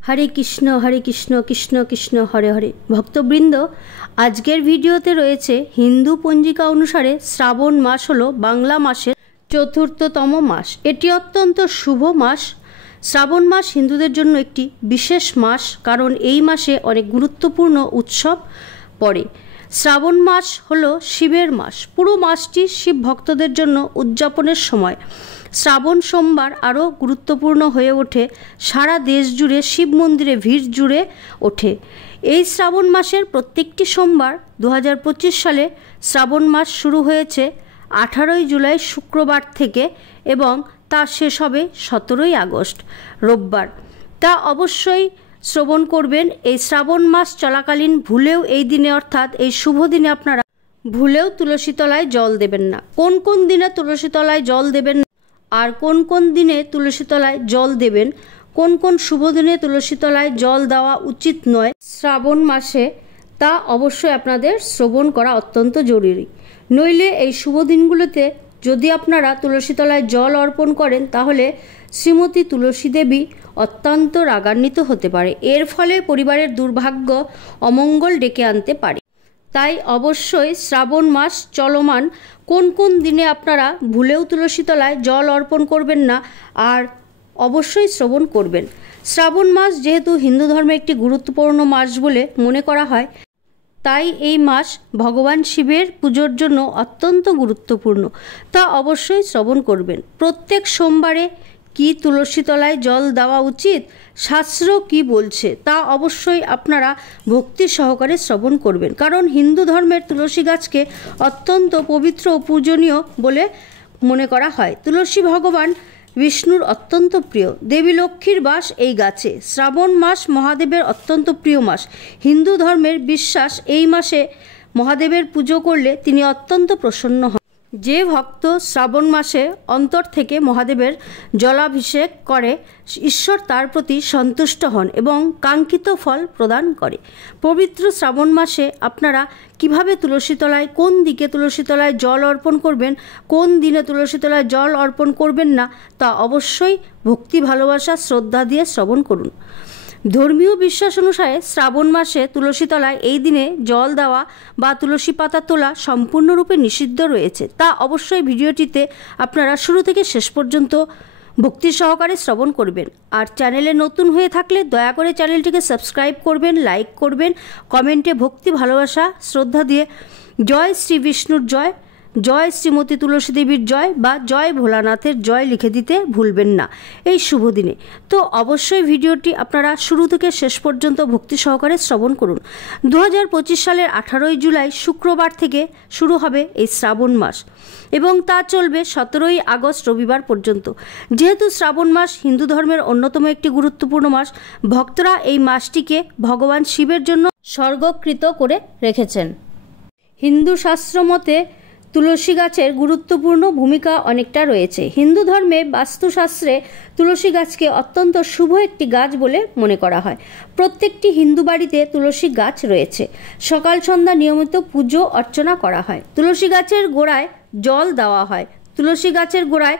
हरे कृष्ण कृष्ण कृष्ण हरे हरे। भक्तबृंद, आजकेर भिडियोते रयेछे हिंदू पंजिका अनुसारे श्रावण मास हलो बांगला मासेर चतुर्थतम मास। एटी अत्यंत शुभ मास। श्रावण मास हिंदुदेर जन्य एकटी विशेष मास, कारण एई मासे अनेक गुरुत्वपूर्ण उत्सव पड़े। श्रावण मास हलो शिवेर मास। पुरो मासटी शिव भक्तदेर जन्य उद्यापनेर समय। श्रावण सोमवार आरो गुरुत्वपूर्ण हये ओठे। सारा देश जुड़े शिव मंदिरे भीड़ जुड़े ओठे। এই শ্রাবণ মাসের প্রত্যেকটি সোমবার 2025 সালে শ্রাবণ মাস শুরু হয়েছে 18 জুলাই শুক্রবার থেকে এবং তা শেষ হবে 17 আগস্ট রোববার। তা অবশ্যই শ্রবণ করবেন। এই শ্রাবণ মাস চলাকালীন ভুলেও এই দিনে অর্থাৎ এই শুভ দিনে আপনারা ভুলেও তুলসী তলায় জল দেবেন না। কোন কোন দিনে তুলসী তলায় জল দেবেন আর কোন কোন দিনে তুলসী তলায় জল দেবেন, কোন কোন শুভ দিনে তুলসী তলায় জল দেওয়া উচিত নয় শ্রাবণ মাসে, তা অবশ্যই আপনাদের শ্রবণ করা অত্যন্ত জরুরি। নইলে এই শুভ দিনগুলোতে যদি আপনারা তুলসী তলায় জল অর্পণ করেন তাহলে শ্রীমতী তুলসী দেবী অত্যন্ত রাগান্বিত হতে পারে। এর ফলে পরিবারের দুর্ভাগ্য অমঙ্গল ডেকে আনতে পারে। তাই অবশ্যই শ্রাবণ মাস চলমান কোন কোন দিনে আপনারা ভুলেও তুলসী তলায় জল অর্পণ করবেন না আর অবশ্যই শ্রবণ করবেন। শ্রাবণ মাস যেহেতু হিন্দু ধর্মে একটি গুরুত্বপূর্ণ মাস বলে মনে করা হয়, তাই এই মাস ভগবান শিবের পুজোর জন্য অত্যন্ত গুরুত্বপূর্ণ। তা অবশ্যই শ্রবণ করবেন। প্রত্যেক সোমবারে কি তুলসী তলায় জল দেওয়া উচিত, শাস্ত্র কি বলছে তা অবশ্যই আপনারা ভক্তি সহকারে শ্রবণ করবেন। কারণ হিন্দু ধর্মের তুলসী গাছকে অত্যন্ত পবিত্র ও পূজনীয় বলে মনে করা হয়। তুলসী ভগবান বিষ্ণুর অত্যন্ত প্রিয়। দেবী লক্ষ্মীর বাস এই গাছে। শ্রাবণ মাস মহাদেবের অত্যন্ত প্রিয় মাস। হিন্দু ধর্মের বিশ্বাস এই মাসে মহাদেবের পুজো করলে তিনি অত্যন্ত প্রসন্ন হন। যে ভক্ত শ্রাবণ মাসে অন্তর থেকে মহাদেবের জলাভিষেক করে ঈশ্বর তার প্রতি সন্তুষ্ট হন এবং কাঙ্ক্ষিত ফল প্রদান করে। পবিত্র শ্রাবণ মাসে আপনারা কিভাবে তুলসী তলায়, কোন দিকে তুলসী তলায় জল অর্পণ করবেন, কোন দিনে তুলসী তলায় জল অর্পণ করবেন না, তা অবশ্যই ভক্তি ভালোবাসা শ্রদ্ধা দিয়ে শ্রবণ করুন। ধর্মীয় বিশ্বাস অনুসারে শ্রাবণ মাসে তুলসী তলায় এই দিনে জল দেওয়া বা তুলসী পাতা তোলা সম্পূর্ণরূপে নিষিদ্ধ রয়েছে। তা অবশ্যই ভিডিওটিতে আপনারা শুরু থেকে শেষ পর্যন্ত ভক্তি সহকারে শ্রবণ করবেন। আর চ্যানেলে নতুন হয়ে থাকলে দয়া করে চ্যানেলটিকে সাবস্ক্রাইব করবেন, লাইক করবেন, কমেন্টে ভক্তি ভালোবাসা শ্রদ্ধা দিয়ে জয় শ্রী বিষ্ণুর জয়, জয় শ্রীমতী তুলসী দেবীর জয় বা জয় ভোলানাথের জয় লিখে দিতে ভুলবেন না এই শুভ দিনে। তো অবশ্যই ভিডিওটি আপনারা শুরু থেকে শেষ পর্যন্ত ভক্তি সহকারে শ্রবণ করুন। 2025 সালের 18 জুলাই শুক্রবার থেকে শুরু হবে এই শ্রাবণ মাস এবং তা চলবে 17 আগস্ট রবিবার পর্যন্ত। যেহেতু শ্রাবণ মাস হিন্দু ধর্মের অন্যতম একটি গুরুত্বপূর্ণ মাস, ভক্তরা এই মাসটিকে ভগবান শিবের জন্য স্বর্গকৃত করে রেখেছেন। হিন্দু শাস্ত্র মতে তুলসী গাছের গুরুত্বপূর্ণ ভূমিকা অনেকটা রয়েছে। হিন্দু ধর্মে বাস্তুশাস্ত্রে তুলসী গাছকে অত্যন্ত শুভ একটি গাছ বলে মনে করা হয়। প্রত্যেকটি হিন্দু বাড়িতে তুলসী গাছ রয়েছে। সকাল সন্ধ্যা নিয়মিত পুজো অর্চনা করা হয়। তুলসী গাছের গোড়ায় জল দেওয়া হয়। তুলসী গাছের গোড়ায়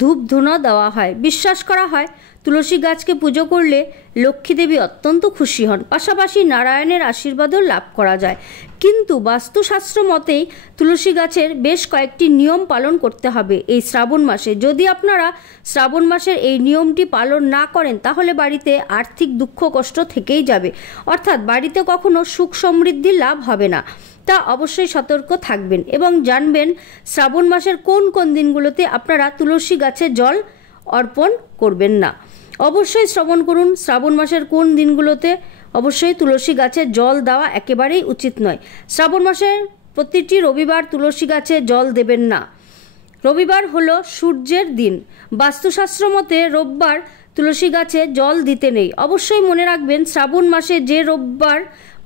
ধূপ ধুনো দেওয়া হয়। বিশ্বাস করা হয় তুলসী গাছকে পুজো করলে লক্ষ্মী দেবী অত্যন্ত খুশি হন, পাশাপাশি নারায়ণের আশীর্বাদও লাভ করা যায়। কিন্তু বাস্তুশাস্ত্র মতেই তুলসী গাছের বেশ কয়েকটি নিয়ম পালন করতে হবে এই শ্রাবণ মাসে। যদি আপনারা শ্রাবণ মাসের এই নিয়মটি পালন না করেন তাহলে বাড়িতে আর্থিক দুঃখ কষ্ট থেকেই যাবে, অর্থাৎ বাড়িতে কখনো সুখ সমৃদ্ধি লাভ হবে না। তা অবশ্যই সতর্ক থাকবেন এবং জানবেন শ্রাবণ মাসের কোন কোন দিনগুলোতে আপনারা তুলসী গাছে জল অর্পণ করবেন না। অবশ্যই শ্রবণ করুন শ্রাবণ মাসের কোন দিনগুলোতে অবশ্যই তুলসী গাছে জল দেওয়া একেবারেই উচিত নয়। শ্রাবণ মাসের প্রতিটি রবিবার তুলসী গাছে জল দেবেন না। রবিবার হলো সূর্যের দিন। বাস্তুশাস্ত্র মতে রোববার তুলসী গাছে জল দিতে নেই। অবশ্যই মনে রাখবেন শ্রাবণ মাসে যে রোববার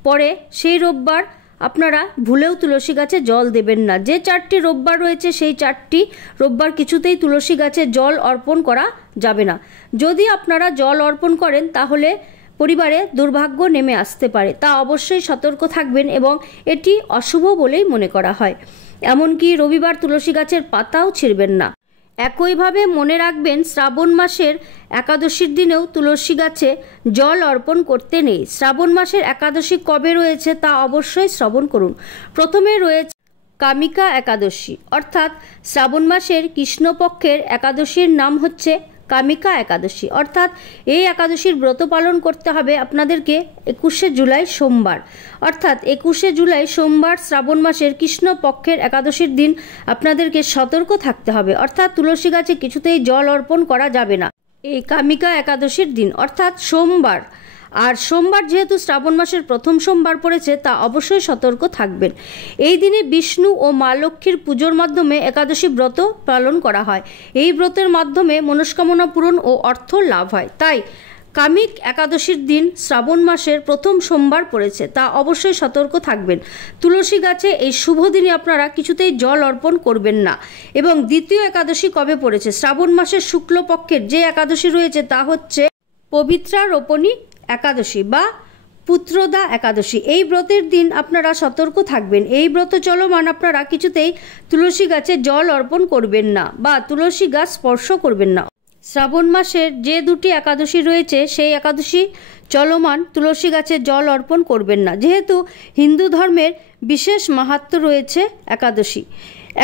পড়ে সেই রোববার আপনারা ভুলেও তুলসী গাছে জল দেবেন না। যে 4টি রোববার রয়েছে সেই 4টি রোববার কিছুতেই তুলসী গাছে জল অর্পণ করা যাবে না। যদি আপনারা জল অর্পণ করেন তাহলে পরিবারে দুর্ভাগ্য নেমে আসতে পারে। তা অবশ্যই সতর্ক থাকবেন এবং এটি অশুভ বলেই মনে করা হয়। এমনকি রবিবার তুলসী গাছের পাতাও ছিঁড়বেন না। একইভাবে মনে রাখবেন শ্রাবণ মাসের একাদশীর দিনেও তুলসী গাছে জল অর্পণ করতে নেই। শ্রাবণ মাসের একাদশী কবে রয়েছে তা অবশ্যই শ্রবণ করুন। প্রথমে রয়েছে কামিকা একাদশী, অর্থাৎ শ্রাবণ মাসের কৃষ্ণপক্ষের একাদশীর নাম হচ্ছে কামিকা একাদশী। অর্থাৎ এই একাদশীর ব্রত পালন করতে হবে আপনাদেরকে 21শে জুলাই সোমবার। অর্থাৎ 21শে জুলাই সোমবার শ্রাবণ মাসের কৃষ্ণপক্ষের একাদশীর দিন আপনাদেরকে সতর্ক থাকতে হবে। অর্থাৎ তুলসী গাছে কিছুতেই জল অর্পণ করা যাবে না এই কামিকা একাদশীর দিন, অর্থাৎ সোমবার। আর সোমবার যেহেতু শ্রাবণ মাসের প্রথম সোমবার পড়েছে, তা অবশ্যই সতর্ক থাকবেন। এই দিনে বিষ্ণু ও মা লক্ষ্মীর পুজোর মাধ্যমে একাদশী ব্রত পালন করা হয়। এই ব্রতের মাধ্যমে মনস্কামনা পূরণ ও অর্থ লাভ হয়। তাই কামিক একাদশীর দিন শ্রাবণ মাসের প্রথম সোমবার পড়েছে, তা অবশ্যই সতর্ক থাকবেন। তুলসী গাছে এই শুভ দিনে আপনারা কিছুতেই জল অর্পণ করবেন না। এবং দ্বিতীয় একাদশী কবে পড়েছে? শ্রাবণ মাসের শুক্লপক্ষের যে একাদশী রয়েছে তা হচ্ছে পবিত্রা রোপণী একাদশী বা পুত্রদা একাদশী। এই ব্রতের দিন আপনারা সতর্ক থাকবেন। এই ব্রত চলমান আপনারা কিছুতেই তুলসী গাছে জল অর্পণ করবেন না বা তুলসী গাছ স্পর্শ করবেন না। শ্রাবণ মাসের যে দুটি একাদশী রয়েছে সেই একাদশী চলমান তুলসী গাছে জল অর্পণ করবেন না, যেহেতু হিন্দু ধর্মের বিশেষ মাহাত্ম্য রয়েছে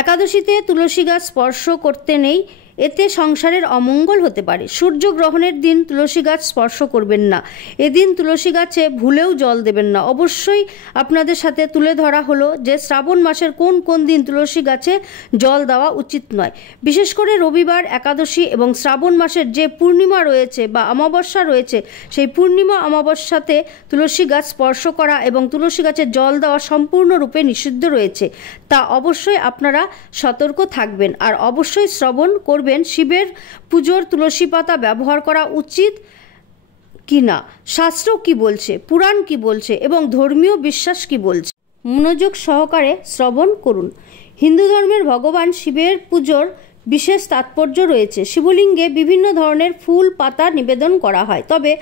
একাদশীতে তুলসী গাছ স্পর্শ করতে নেই, এতে সংসারের অমঙ্গল হতে পারে। সূর্যগ্রহণের দিন তুলসী গাছ স্পর্শ করবেন না। এদিন তুলসী গাছে ভুলেও জল দেবেন না। অবশ্যই আপনাদের সাথে তুলে ধরা হলো যে শ্রাবণ মাসের কোন কোন দিন তুলসী গাছে জল দেওয়া উচিত নয়। বিশেষ করে রবিবার, একাদশী এবং শ্রাবণ মাসের যে পূর্ণিমা রয়েছে বা অমাবস্যা রয়েছে, সেই পূর্ণিমা অমাবস্যাতে তুলসী গাছ স্পর্শ করা এবং তুলসী গাছে জল দেওয়া সম্পূর্ণরূপে নিষিদ্ধ রয়েছে। তা অবশ্যই আপনারা সতর্ক থাকবেন। আর অবশ্যই শ্রবণ করবেন শিবের পুজোর তুলসী পাতা ব্যবহার করা উচিত কিনা, শাস্ত্র কি বলছে, পুরাণ কি বলছে এবং ধর্মীয় বিশ্বাস কি বলছে, মনোযোগ সহকারে শ্রবণ করুন। হিন্দু ধর্মের ভগবান শিবের পুজোর বিশেষ তাৎপর্য রয়েছে। শিবলিঙ্গে বিভিন্ন ধরনের ফুল পাতা নিবেদন করা হয়, তবে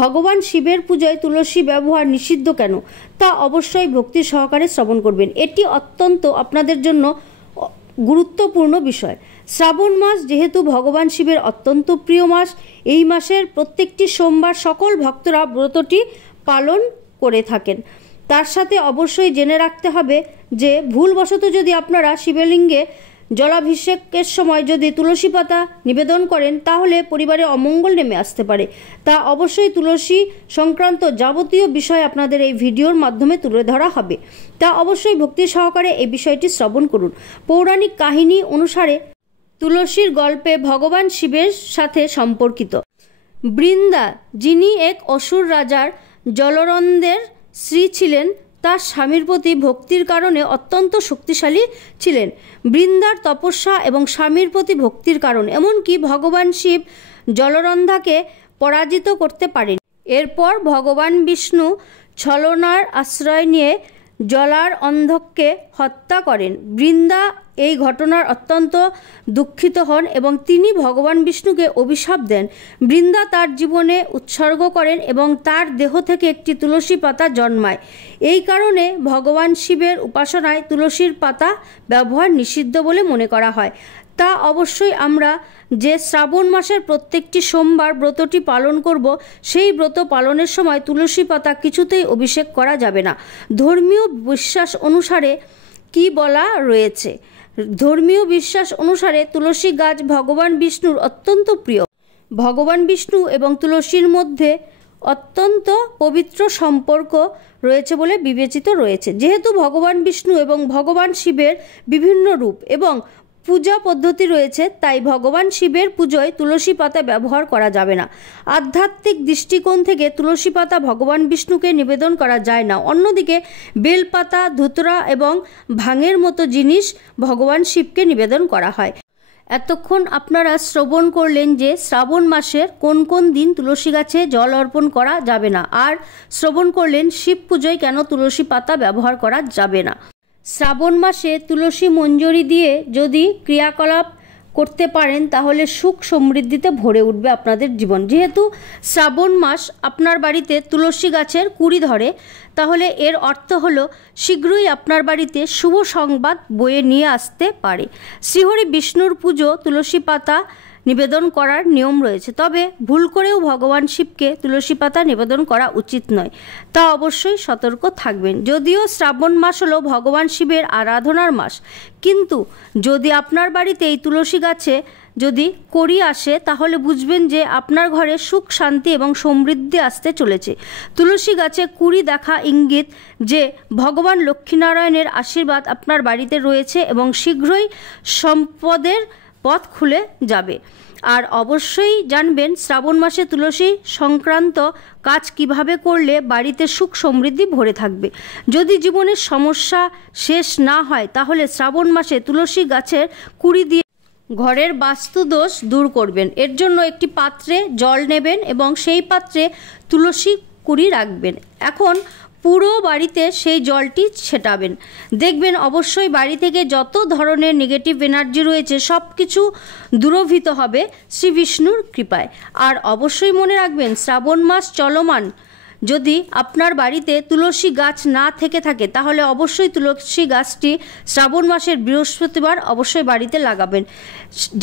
ভগবান শিবের পূজায় তুলসী ব্যবহার নিষিদ্ধ কেন তা অবশ্যই ভক্তি সহকারে শ্রবণ করবেন। এটি অত্যন্ত আপনাদের জন্য গুরুত্বপূর্ণ বিষয়। শ্রাবণ মাস যেহেতু ভগবান শিবের অত্যন্ত প্রিয় মাস, এই মাসের প্রত্যেকটি সোমবার সকল ভক্তরা ব্রতটি পালন করে থাকেন। তার সাথে অবশ্যই জেনে রাখতে হবে যে ভুলবশত যদি আপনারা শিবলিঙ্গে জলাভিষেকের সময় যদি তুলসী পাতা নিবেদন করেন, তাহলে পরিবারে অমঙ্গল নেমে আসতে পারে। তা অবশ্যই তুলসী সংক্রান্ত যাবতীয় বিষয় আপনাদের এই ভিডিওর মাধ্যমে তুলে ধরা হবে। তা অবশ্যই ভক্তি সহকারে এই বিষয়টি শ্রবণ করুন। পৌরাণিক কাহিনী অনুসারে তুলসীর গল্পে ভগবান শিবের সাথে সম্পর্কিত বৃন্দা, যিনি এক অসুর রাজার জলরন্ধ্রের স্ত্রী ছিলেন, তার স্বামীর প্রতি ভক্তির কারণে অত্যন্ত শক্তিশালী ছিলেন। বৃন্দার তপস্যা এবং স্বামীর প্রতি ভক্তির কারণ এমনকি ভগবান শিব জলরন্ধাকে পরাজিত করতে পারেন। এরপর ভগবান বিষ্ণু ছলনার আশ্রয় নিয়ে জলার অন্ধককে হত্যা করেন। বৃন্দা এই ঘটনার অত্যন্ত দুঃখিত হন এবং তিনি ভগবান বিষ্ণুকে অভিশাপ দেন। বৃন্দা তার জীবনে উৎসর্গ করেন এবং তার দেহ থেকে একটি তুলসী পাতা জন্মায়। এই কারণে ভগবান শিবের উপাসনায় তুলসীর পাতা ব্যবহার নিষিদ্ধ বলে মনে করা হয়। তা অবশ্যই আমরা যে শ্রাবণ মাসের প্রত্যেকটি সোমবার ব্রতটি পালন করব, সেই ব্রত পালনের সময় তুলসী পাতা কিছুতেই অভিষেক করা যাবে না। ধর্মীয় বিশ্বাস অনুসারে কি বলা রয়েছে? ধর্মীয় বিশ্বাস অনুসারে তুলসী গাছ ভগবান বিষ্ণুর অত্যন্ত প্রিয়। ভগবান বিষ্ণু এবং তুলসীর মধ্যে অত্যন্ত পবিত্র সম্পর্ক রয়েছে বলে বিবেচিত রয়েছে। যেহেতু ভগবান বিষ্ণু এবং ভগবান শিবের বিভিন্ন রূপ এবং পূজা পদ্ধতি রয়েছে, তাই ভগবান শিবের পুজোয় তুলসী পাতা ব্যবহার করা যাবে না। আধ্যাত্মিক দৃষ্টিকোণ থেকে তুলসী পাতা ভগবান বিষ্ণুকে নিবেদন করা যায় না। অন্যদিকে বেলপাতা, ধুতরা এবং ভাঙের মতো জিনিস ভগবান শিবকে নিবেদন করা হয়। এতক্ষণ আপনারা শ্রবণ করলেন যে শ্রাবণ মাসের কোন কোন দিন তুলসী গাছে জল অর্পণ করা যাবে না, আর শ্রবণ করলেন শিব পুজোয় কেন তুলসী পাতা ব্যবহার করা যাবে না। শ্রাবণ মাসে তুলসী মঞ্জরি দিয়ে যদি ক্রিয়াকলাপ করতে পারেন তাহলে সুখ সমৃদ্ধিতে ভরে উঠবে আপনাদের জীবন। যেহেতু শ্রাবণ মাস আপনার বাড়িতে তুলসী গাছের কুঁড়ি ধরে, তাহলে এর অর্থ হলো শীঘ্রই আপনার বাড়িতে শুভ সংবাদ বয়ে নিয়ে আসতে পারে। শ্রীহরি বিষ্ণুর পুজো তুলসী পাতা নিবেদন করার নিয়ম রয়েছে, তবে ভুল করেও ভগবান শিবকে তুলসী পাতা নিবেদন করা উচিত নয়, তা অবশ্যই সতর্ক থাকবেন। যদিও শ্রাবণ মাস হলো ভগবান শিবের আরাধনার মাস, কিন্তু যদি আপনার বাড়িতে এই তুলসী গাছে যদি কড়ি আসে তাহলে বুঝবেন যে আপনার ঘরে সুখ শান্তি এবং সমৃদ্ধি আসতে চলেছে। তুলসী গাছে কুঁড়ি দেখা ইঙ্গিত যে ভগবান লক্ষ্মীনারায়ণের আশীর্বাদ আপনার বাড়িতে রয়েছে এবং শীঘ্রই সম্পদের পথ খুলে যাবে। আর অবশ্যই জানবেন শ্রাবণ মাসে তুলসী সংক্রান্ত কাজ কিভাবে করলে বাড়িতে সুখ সমৃদ্ধি ভরে থাকবে। যদি জীবনের সমস্যা শেষ না হয় তাহলে শ্রাবণ মাসে তুলসী গাছের কুঁড়ি দিয়ে ঘরের বাস্তু দোষ দূর করবেন। এর জন্য একটি পাত্রে জল নেবেন এবং সেই পাত্রে তুলসী কুঁড়ি রাখবেন। এখন পুরো বাড়িতে সেই জলটি ছেটাবেন। দেখবেন অবশ্যই বাড়ি থেকে যত ধরনের নেগেটিভ এনার্জি রয়েছে সব কিছু দূরীভূত হবে শ্রী বিষ্ণুর কৃপায়। আর অবশ্যই মনে রাখবেন শ্রাবণ মাস চলমান, যদি আপনার বাড়িতে তুলসী গাছ না থেকে থাকে তাহলে অবশ্যই তুলসী গাছটি শ্রাবণ মাসের বৃহস্পতিবার অবশ্যই বাড়িতে লাগাবেন।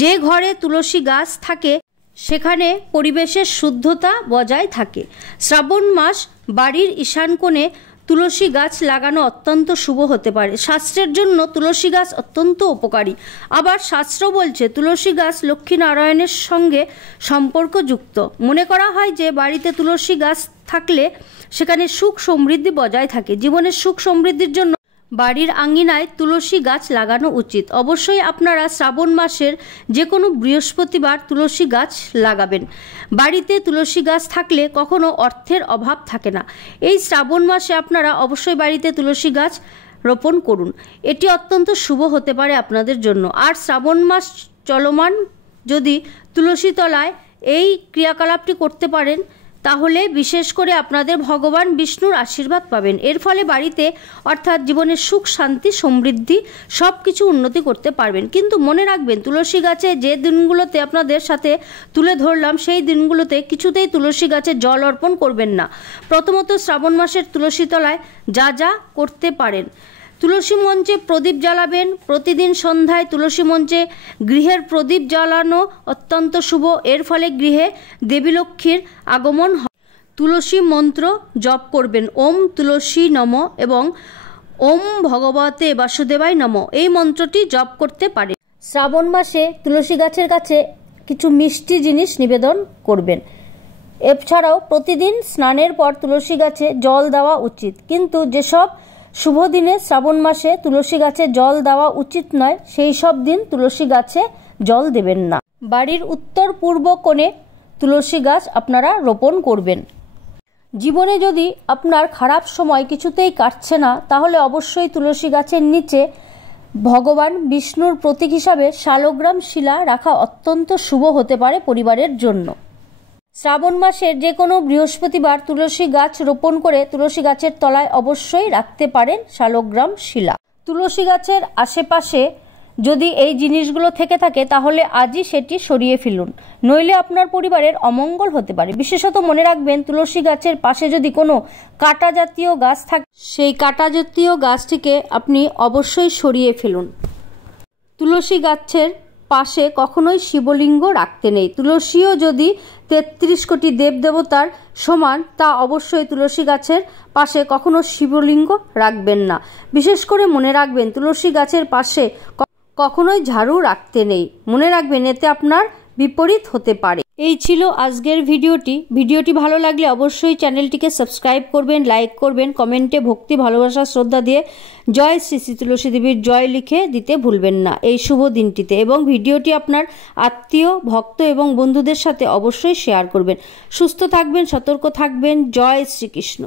যে ঘরে তুলসী গাছ থাকে সেখানে পরিবেশের শুদ্ধতা বজায় থাকে। শ্রাবণ মাস বাড়ির ঈশান কোণে তুলসী গাছ লাগানো অত্যন্ত শুভ হতে পারে। শাস্ত্রের জন্য তুলসী গাছ অত্যন্ত উপকারী। আবার শাস্ত্র বলছে তুলসী গাছ লক্ষ্মীনারায়ণের সঙ্গে সম্পর্কযুক্ত। মনে করা হয় যে বাড়িতে তুলসী গাছ থাকলে সেখানে সুখ সমৃদ্ধি বজায় থাকে। জীবনের সুখ সমৃদ্ধির জন্য বাড়ির আঙ্গিনায় তুলসী গাছ লাগানো উচিত। অবশ্যই আপনারা শ্রাবণ মাসের যে কোনো বৃহস্পতিবার তুলসী গাছ লাগাবেন। বাড়িতে তুলসী গাছ থাকলে কখনো অর্থের অভাব থাকে না। এই শ্রাবণ মাসে আপনারা অবশ্যই বাড়িতে তুলসী গাছ রোপণ করুন, এটি অত্যন্ত শুভ হতে পারে আপনাদের জন্য। আর শ্রাবণ মাস চলমান যদি তুলসী তলায় এই ক্রিয়াকলাপটি করতে পারেন তাহলে বিশেষ করে আপনাদের ভগবান বিষ্ণুর আশীর্বাদ পাবেন। এর ফলে বাড়িতে অর্থাৎ জীবনের সুখ শান্তি সমৃদ্ধি সব কিছু উন্নতি করতে পারবেন। কিন্তু মনে রাখবেন তুলসী গাছে যে দিনগুলোতে আপনাদের সাথে তুলে ধরলাম সেই দিনগুলোতে কিছুতেই তুলসী গাছে জল অর্পণ করবেন না। প্রথমত শ্রাবণ মাসের তুলসী তলায় যা যা করতে পারেন: তুলসী মঞ্চে প্রদীপ জ্বালাবেন। প্রতিদিন সন্ধ্যায় তুলসী মঞ্চে গৃহের প্রদীপ জ্বালানো অত্যন্ত শুভ, এর ফলে গৃহে দেবী লক্ষ্মীর আগমন হয়। তুলসী মন্ত্র জপ করবেন, ওম তুলসী নম এবং ওম ভগবতে বাসুদেবায় নম, এই মন্ত্রটি জপ করতে পারেন। শ্রাবণ মাসে তুলসী গাছের কাছে কিছু মিষ্টি জিনিস নিবেদন করবেন। এছাড়াও প্রতিদিন স্নানের পর তুলসী গাছে জল দেওয়া উচিত। কিন্তু যেসব শুভ দিনে শ্রাবণ মাসে তুলসী গাছে জল দেওয়া উচিত নয় সেই সব দিন তুলসী গাছে জল দেবেন না। বাড়ির উত্তর পূর্ব কোণে তুলসী গাছ আপনারা রোপণ করবেন। জীবনে যদি আপনার খারাপ সময় কিছুতেই কাটছে না তাহলে অবশ্যই তুলসী গাছের নিচে ভগবান বিষ্ণুর প্রতীক হিসাবে শালগ্রাম শিলা রাখা অত্যন্ত শুভ হতে পারে পরিবারের জন্য। শ্রাবণ মাসের যে কোনো বৃহস্পতিবার তুলসী গাছ রোপণ করে তুলসী গাছের তলায় অবশ্যই রাখতে পারেন শালগ্রাম শিলা। তুলসী গাছের আশেপাশে যদি এই জিনিসগুলো থেকে থাকে তাহলে আজই সেটি সরিয়ে ফেলুন, নইলে আপনার পরিবারের অমঙ্গল হতে পারে। বিশেষত মনে রাখবেন তুলসী গাছের পাশে যদি কোনো কাঁটা জাতীয় গাছ থাকে সেই কাঁটা জাতীয় গাছটিকে আপনি অবশ্যই সরিয়ে ফেলুন। তুলসী গাছের পাশে কখনোই শিবলিঙ্গ রাখতে নেই। তুলসীও যদি 33 কোটি দেবদেবতার সমান, তা অবশ্যই তুলসী গাছের পাশে কখনো শিবলিঙ্গ রাখবেন না। বিশেষ করে মনে রাখবেন তুলসী গাছের পাশে কখনোই ঝাড়ু রাখতে নেই। মনে রাখবেন এতে আপনার বিপরীত হতে পারে। এই ছিল আজকের ভিডিওটি ভালো লাগলে অবশ্যই চ্যানেলটিকে সাবস্ক্রাইব করবেন, লাইক করবেন, কমেন্টে ভক্তি ভালোবাসা শ্রদ্ধা দিয়ে জয় শ্রী শ্রী তুলসী দেবীর জয় লিখে দিতে ভুলবেন না এই শুভ দিনটিতে। এবং ভিডিওটি আপনার আত্মীয় ভক্ত এবং বন্ধুদের সাথে অবশ্যই শেয়ার করবেন। সুস্থ থাকবেন, সতর্ক থাকবেন। জয় শ্রীকৃষ্ণ।